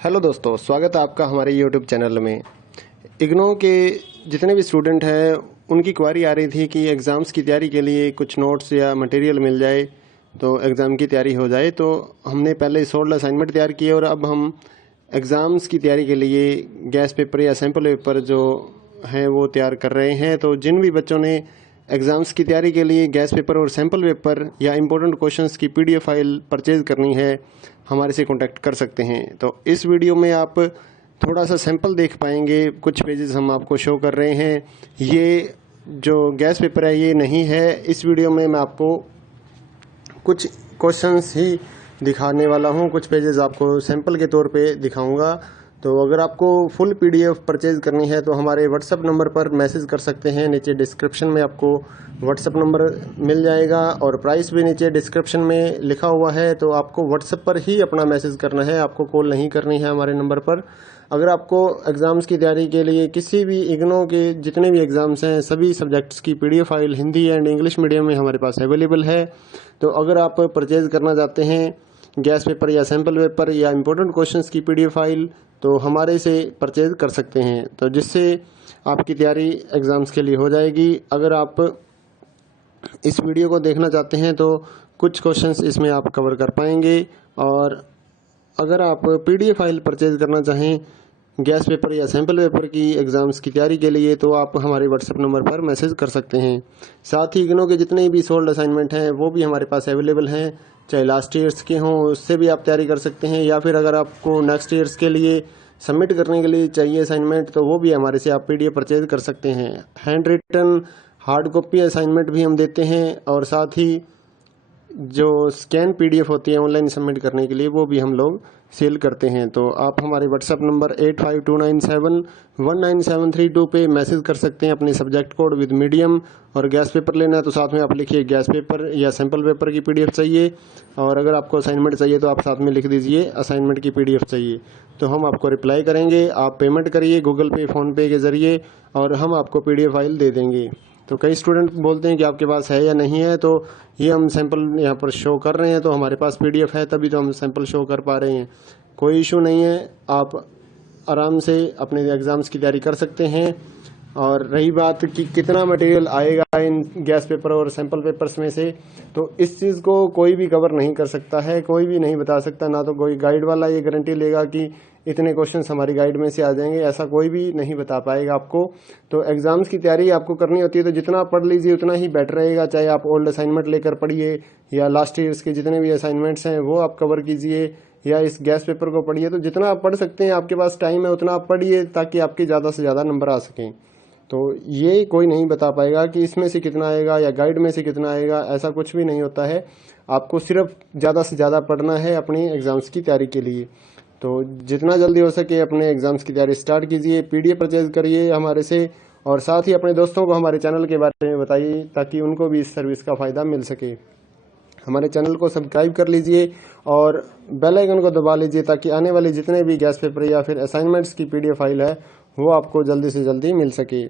हेलो दोस्तों, स्वागत है आपका हमारे यूट्यूब चैनल में। इग्नो के जितने भी स्टूडेंट हैं उनकी क्वारी आ रही थी कि एग्ज़ाम्स की तैयारी के लिए कुछ नोट्स या मटेरियल मिल जाए तो एग्ज़ाम की तैयारी हो जाए। तो हमने पहले 16 असाइनमेंट तैयार किए और अब हम एग्ज़ाम्स की तैयारी के लिए गैस पेपर या सैम्पल पेपर जो हैं वो तैयार कर रहे हैं। तो जिन भी बच्चों ने एग्ज़ाम्स की तैयारी के लिए गैस पेपर और सैम्पल पेपर या इम्पोर्टेंट क्वेश्चंस की पीडीएफ फाइल परचेज़ करनी है, हमारे से कांटेक्ट कर सकते हैं। तो इस वीडियो में आप थोड़ा सा सैंपल देख पाएंगे, कुछ पेजेस हम आपको शो कर रहे हैं। ये जो गैस पेपर है ये नहीं है। इस वीडियो में मैं आपको कुछ क्वेश्चंस ही दिखाने वाला हूँ, कुछ पेजेस आपको सैंपल के तौर पे दिखाऊंगा। तो अगर आपको फुल पीडीएफ परचेज करनी है तो हमारे व्हाट्सएप नंबर पर मैसेज कर सकते हैं। नीचे डिस्क्रिप्शन में आपको व्हाट्सएप नंबर मिल जाएगा और प्राइस भी नीचे डिस्क्रिप्शन में लिखा हुआ है। तो आपको व्हाट्सएप पर ही अपना मैसेज करना है, आपको कॉल नहीं करनी है हमारे नंबर पर। अगर आपको एग्ज़ाम्स की तैयारी के लिए किसी भी इग्नो के जितने भी एग्ज़ाम्स हैं सभी सब्जेक्ट्स की PDF file Hindi and English medium में हमारे पास अवेलेबल है। तो अगर आप परचेज़ करना चाहते हैं गैस पेपर या सैम्पल पेपर या इम्पोर्टेंट क्वेश्चंस की पीडीएफ फाइल तो हमारे से परचेज कर सकते हैं, तो जिससे आपकी तैयारी एग्ज़ाम्स के लिए हो जाएगी। अगर आप इस वीडियो को देखना चाहते हैं तो कुछ क्वेश्चंस इसमें आप कवर कर पाएंगे। और अगर आप पीडीएफ फाइल परचेज करना चाहें गैस पेपर या सैम्पल पेपर की एग्ज़ाम्स की तैयारी के लिए तो आप हमारे व्हाट्सएप नंबर पर मैसेज कर सकते हैं। साथ ही इग्नो के जितने भी सोल्ड असाइनमेंट हैं वो भी हमारे पास अवेलेबल हैं, चाहे लास्ट ईयर्स के हों उससे भी आप तैयारी कर सकते हैं, या फिर अगर आपको नेक्स्ट ईयर्स के लिए सबमिट करने के लिए चाहिए असाइनमेंट तो वो भी हमारे से आप पीडीएफ परचेज कर सकते हैं। Handwritten hard copy assignment भी हम देते हैं और साथ ही जो स्कैन पीडीएफ होती है ऑनलाइन सबमिट करने के लिए वो भी हम लोग सेल करते हैं। तो आप हमारे व्हाट्सएप नंबर 8529719732 पे मैसेज कर सकते हैं अपने सब्जेक्ट कोड विद मीडियम। और गैस पेपर लेना है तो साथ में आप लिखिए गैस पेपर या सैम्पल पेपर की पीडीएफ चाहिए, और अगर आपको असाइनमेंट चाहिए तो आप साथ में लिख दीजिए असाइनमेंट की पीडीएफ चाहिए। तो हम आपको रिप्लाई करेंगे, आप पेमेंट करिए गूगल पे फ़ोनपे के ज़रिए और हम आपको पीडीएफ फाइल दे देंगे। तो कई स्टूडेंट बोलते हैं कि आपके पास है या नहीं है, तो ये हम सैंपल यहाँ पर शो कर रहे हैं तो हमारे पास पीडीएफ है तभी तो हम सैंपल शो कर पा रहे हैं। कोई इशू नहीं है, आप आराम से अपने एग्ज़ाम्स की तैयारी कर सकते हैं। और रही बात कि कितना मटेरियल आएगा इन गैस पेपर और सैंपल पेपर्स में से, तो इस चीज़ को कोई भी कवर नहीं कर सकता है, कोई भी नहीं बता सकता। ना तो कोई गाइड वाला ये गारंटी लेगा कि इतने क्वेश्चंस हमारी गाइड में से आ जाएंगे, ऐसा कोई भी नहीं बता पाएगा आपको। तो एग्ज़ाम्स की तैयारी आपको करनी होती है तो जितना आप पढ़ लीजिए उतना ही बेटर रहेगा। चाहे आप ओल्ड असाइनमेंट लेकर पढ़िए या लास्ट ईयर्स के जितने भी असाइनमेंट्स हैं वो आप कवर कीजिए या इस गैस पेपर को पढ़िए। तो जितना आप पढ़ सकते हैं, आपके पास टाइम है उतना आप पढ़िए ताकि आपके ज़्यादा से ज़्यादा नंबर आ सकें। तो ये कोई नहीं बता पाएगा कि इसमें से कितना आएगा या गाइड में से कितना आएगा, ऐसा कुछ भी नहीं होता है। आपको सिर्फ ज़्यादा से ज़्यादा पढ़ना है अपनी एग्ज़ाम्स की तैयारी के लिए। तो जितना जल्दी हो सके अपने एग्ज़ाम्स की तैयारी स्टार्ट कीजिए, पीडीएफ परचेज करिए हमारे से, और साथ ही अपने दोस्तों को हमारे चैनल के बारे में बताइए ताकि उनको भी इस सर्विस का फ़ायदा मिल सके। हमारे चैनल को सब्सक्राइब कर लीजिए और बेल आइकन को दबा लीजिए ताकि आने वाले जितने भी गैस पेपर या फिर असाइनमेंट्स की पीडीएफ फाइल है वो आपको जल्दी से जल्दी मिल सके।